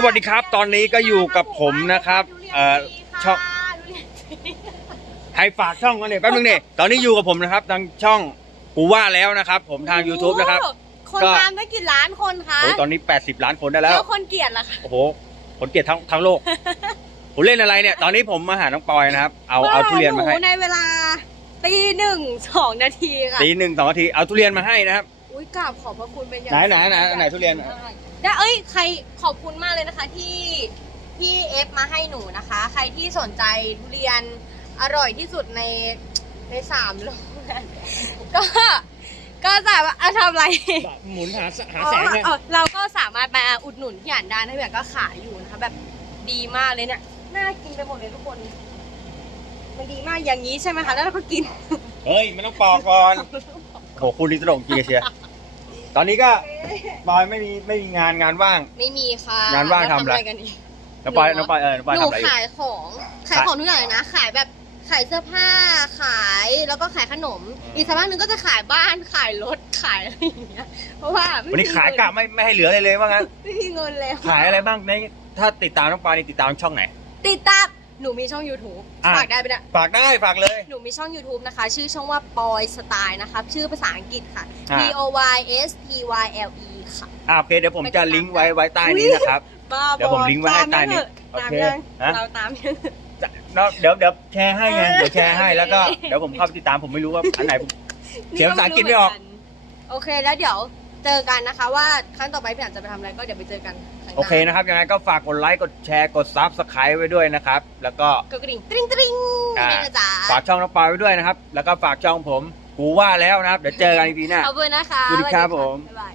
สวัสดีครับ ตอนนี้ก็อยู่กับผมนะครับ เอ่อช่องใครฝากช่องกันเนี่ยแป๊บนึงเนี่ยตอนนี้อยู่กับผมนะครับ ทางช่องกูว่าแล้วนะครับ ผมทาง YouTube นะครับ คนก็ ตามได้กี่ล้านคนคะโอ้ตอนนี้ 80 ล้านคนได้แล้ว แล้วคนเกลียดล่ะคะ โอ้โหผลเกลียดทั้งทั้งโลก ผมเล่นอะไรเนี่ย ตอนนี้ผมมาหาน้องปอยนะครับ เอาเอาทุเรียนมาให้หในเวลาตีหนึ่งสองนาทีค่ะ ตีหนึ่งสองนาที เอาทุเรียนมาให้นะครับ อุ้ยกราบขอบพระคุณเป็นอย่างไหนไหนไหนไหนทุเรียน ได้เอ้ยใครขอบคุณมากเลยนะคะที่ที่เอฟมาให้หนูนะคะ ใครที่สนใจทุเรียนอร่อยที่สุดในในสามโลกนั้นก็ก็สามารถเอาทำอะไร หมุนหาหาอ๋อแสงเนี่ยเออเราก็สามารถมาอุดหนุนพี่อ่านได้นะพี่อ่านก็ขายอยู่นะคะแบบดีมากเลยเนี่ยน่ากินไปหมดเลยทุกคนมันดีมากอย่างนี้ใช่ไหมคะ แล้วเราก็กิน เฮ้ย มันต้องปอกก่อนโอ้โหคุณนี่ตลกจริงเชียร์ ตอนนี้ก็ปอยไม่มีไม่มีงานงานว่าง ไม่มีค่ะงานว่างทำอะไร กันอีก น้องปอยน้องปอยเออน้องปอยหนูทำอะไรอยู่ ขายของขายของทุกอย่างเลยนะ ขายแบบขายเสื้อผ้าขายแล้วก็ขายขนม อีกสักพักหนึ่งก็จะขายบ้านขายรถขายอะไรอย่างเงี้ยเพราะว่าไม่วันนี้มีขายเงิกะไม่ไม่ให้เหลืออะไรเลยว่างั้น ไม่มีเงินแล้วขายอะไรบ้างในถ้าติดตามน้องปอยนี่ติดตามช่องไหน ติดตาม หนูมีช่อง YouTube อะ ฝากได้ไหมเนี่ย ฝากได้ฝากเลย หนูมีช่อง YouTube นะคะ ชื่อช่องว่าปอยสไตล์นะคะชื่อภาษาอังกฤษค่ะ อ่า P O Y S T Y L E ค่ะ อ่าโอเคเดี๋ยวผมจะลิงก์ไว้ไว้ใต้นี้นะครับ บ้าเดี๋ยวผมลิงก์ไว้ให้ใต้นี้ตามโอเคยังฮะ เราตามยังเนาะเดี๋ยวเดี๋ยวแชร์ให้ไงเออเดี๋ยวแชร์ให้แล้วก็โอเคเดี๋ยวผมเข้าไปติดตามผมไม่รู้ว่าอันไหนผมเสียงภาษาอังกฤษไม่ออกโอเคแล้วเดี๋ยว เจอกันนะคะ ว่าครั้งต่อไปพี่อันจะไปทำอะไรก็เดี๋ยวไปเจอกันครั้งหน้าโอเคนะครับยังไงก็ฝากกดไลค์กดแชร์กดซับสไครต์ไว้ด้วยนะครับ แล้วก็ กดกระดิ่งตริ้งตริ้งอ่า นี่นะจ๊ะฝากช่องน้องปอยไว้ด้วยนะครับ แล้วก็ฝากช่องผมกูว่าแล้วนะครับ เดี๋ยวเจอกันอีพีหน้า ขอบคุณนะคะสวัสดีครับสวัสผม บ๊ายบาย